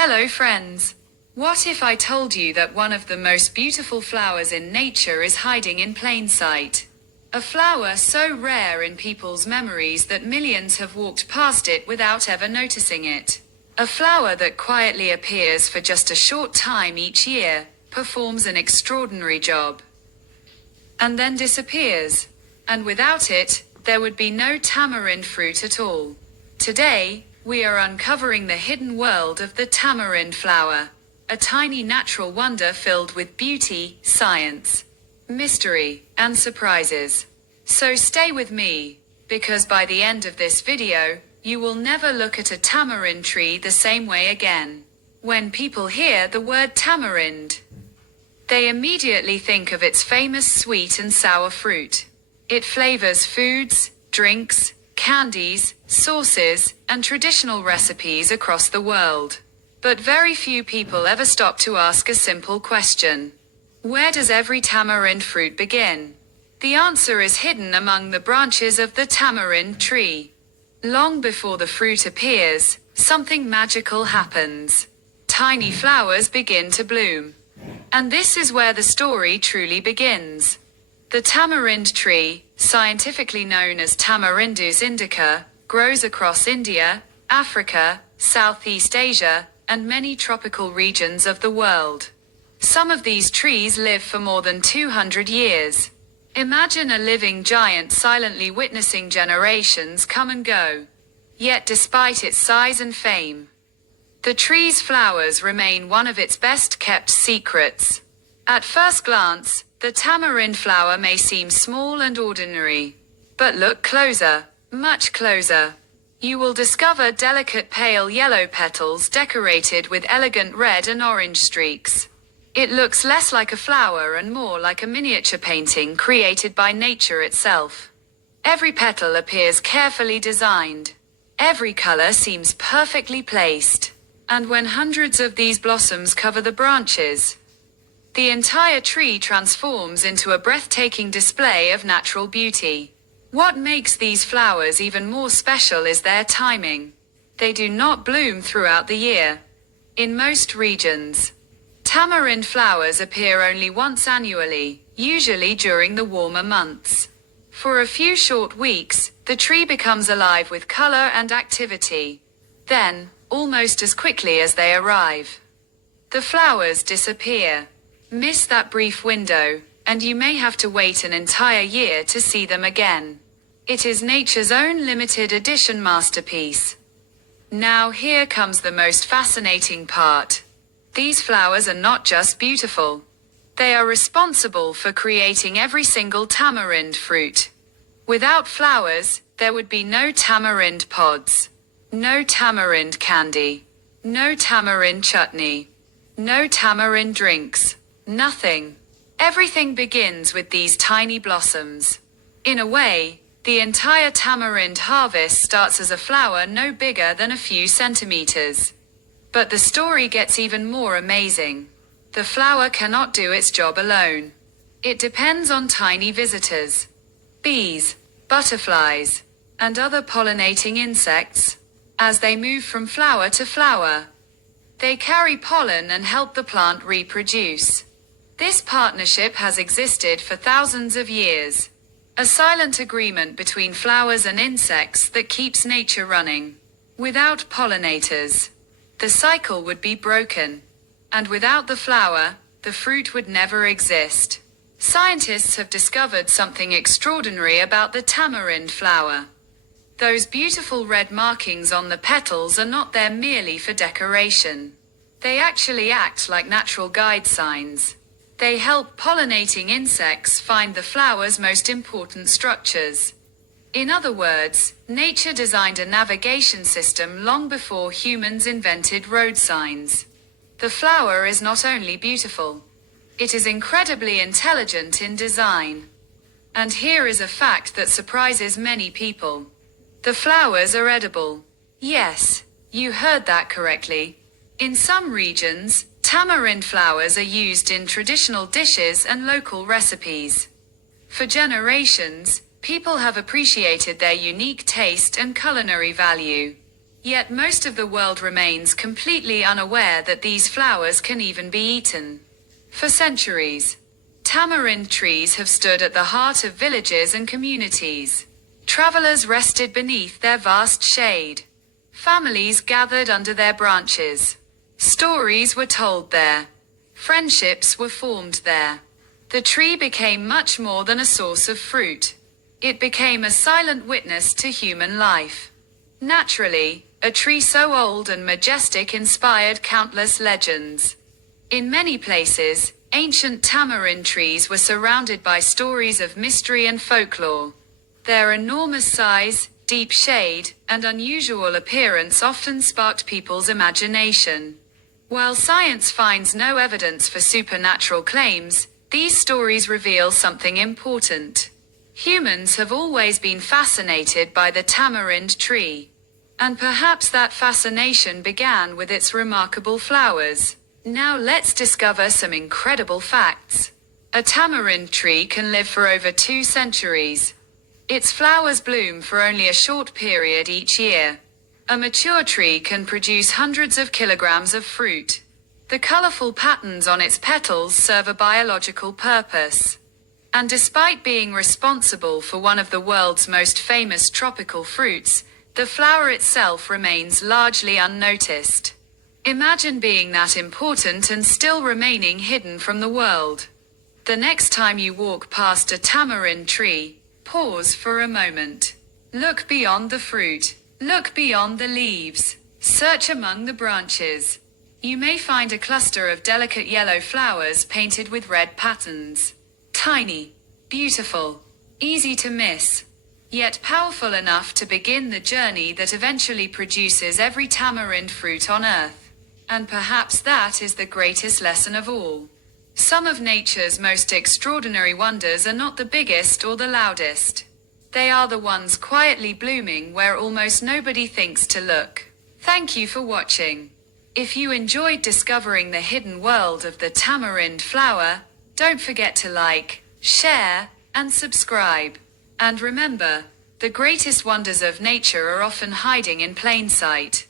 Hello friends! What if I told you that one of the most beautiful flowers in nature is hiding in plain sight? A flower so rare in people's memories that millions have walked past it without ever noticing it. A flower that quietly appears for just a short time each year, performs an extraordinary job, and then disappears. And without it, there would be no tamarind fruit at all. Today, we are uncovering the hidden world of the tamarind flower. A tiny natural wonder filled with beauty, science, mystery, and surprises. So stay with me, because by the end of this video, you will never look at a tamarind tree the same way again. When people hear the word tamarind, they immediately think of its famous sweet and sour fruit. It flavors foods, drinks, candies, sauces, and traditional recipes across the world. But very few people ever stop to ask a simple question. Where does every tamarind fruit begin? The answer is hidden among the branches of the tamarind tree. Long before the fruit appears, something magical happens. Tiny flowers begin to bloom. And this is where the story truly begins. The tamarind tree, scientifically known as Tamarindus indica, grows across India, Africa, Southeast Asia, and many tropical regions of the world. Some of these trees live for more than 200 years. Imagine a living giant silently witnessing generations come and go. Yet despite its size and fame, the tree's flowers remain one of its best kept secrets. At first glance, the tamarind flower may seem small and ordinary. But look closer, much closer. You will discover delicate pale yellow petals decorated with elegant red and orange streaks. It looks less like a flower and more like a miniature painting created by nature itself. Every petal appears carefully designed. Every color seems perfectly placed. And when hundreds of these blossoms cover the branches, the entire tree transforms into a breathtaking display of natural beauty. What makes these flowers even more special is their timing. They do not bloom throughout the year. In most regions, tamarind flowers appear only once annually, usually during the warmer months. For a few short weeks, the tree becomes alive with color and activity. Then, almost as quickly as they arrive, the flowers disappear. Miss that brief window, and you may have to wait an entire year to see them again. It is nature's own limited edition masterpiece. Now here comes the most fascinating part. These flowers are not just beautiful. They are responsible for creating every single tamarind fruit. Without flowers, there would be no tamarind pods, no tamarind candy, no tamarind chutney, no tamarind drinks. Nothing. Everything begins with these tiny blossoms. In a way, the entire tamarind harvest starts as a flower no bigger than a few centimeters. But the story gets even more amazing. The flower cannot do its job alone. It depends on tiny visitors, bees, butterflies, and other pollinating insects. As they move from flower to flower, they carry pollen and help the plant reproduce. This partnership has existed for thousands of years. A silent agreement between flowers and insects that keeps nature running. Without pollinators, the cycle would be broken. And without the flower, the fruit would never exist. Scientists have discovered something extraordinary about the tamarind flower. Those beautiful red markings on the petals are not there merely for decoration. They actually act like natural guide signs. They help pollinating insects find the flower's most important structures. In other words, nature designed a navigation system long before humans invented road signs. The flower is not only beautiful, it is incredibly intelligent in design. And here is a fact that surprises many people. The flowers are edible. Yes, you heard that correctly. In some regions, tamarind flowers are used in traditional dishes and local recipes. For generations, people have appreciated their unique taste and culinary value. Yet most of the world remains completely unaware that these flowers can even be eaten. For centuries, tamarind trees have stood at the heart of villages and communities. Travelers rested beneath their vast shade. Families gathered under their branches. Stories were told there. Friendships were formed there. The tree became much more than a source of fruit. It became a silent witness to human life. Naturally, a tree so old and majestic inspired countless legends. In many places, ancient tamarind trees were surrounded by stories of mystery and folklore. Their enormous size, deep shade, and unusual appearance often sparked people's imagination. While science finds no evidence for supernatural claims, these stories reveal something important. Humans have always been fascinated by the tamarind tree. And perhaps that fascination began with its remarkable flowers. Now let's discover some incredible facts. A tamarind tree can live for over 2 centuries. Its flowers bloom for only a short period each year. A mature tree can produce hundreds of kilograms of fruit. The colorful patterns on its petals serve a biological purpose. And despite being responsible for one of the world's most famous tropical fruits, the flower itself remains largely unnoticed. Imagine being that important and still remaining hidden from the world. The next time you walk past a tamarind tree, pause for a moment. Look beyond the fruit. Look beyond the leaves. Search among the branches. You may find a cluster of delicate yellow flowers painted with red patterns. Tiny, beautiful, easy to miss, yet powerful enough to begin the journey that eventually produces every tamarind fruit on earth. And perhaps that is the greatest lesson of all. Some of nature's most extraordinary wonders are not the biggest or the loudest. They are the ones quietly blooming where almost nobody thinks to look. Thank you for watching. If you enjoyed discovering the hidden world of the tamarind flower, don't forget to like, share, and subscribe. And remember, the greatest wonders of nature are often hiding in plain sight.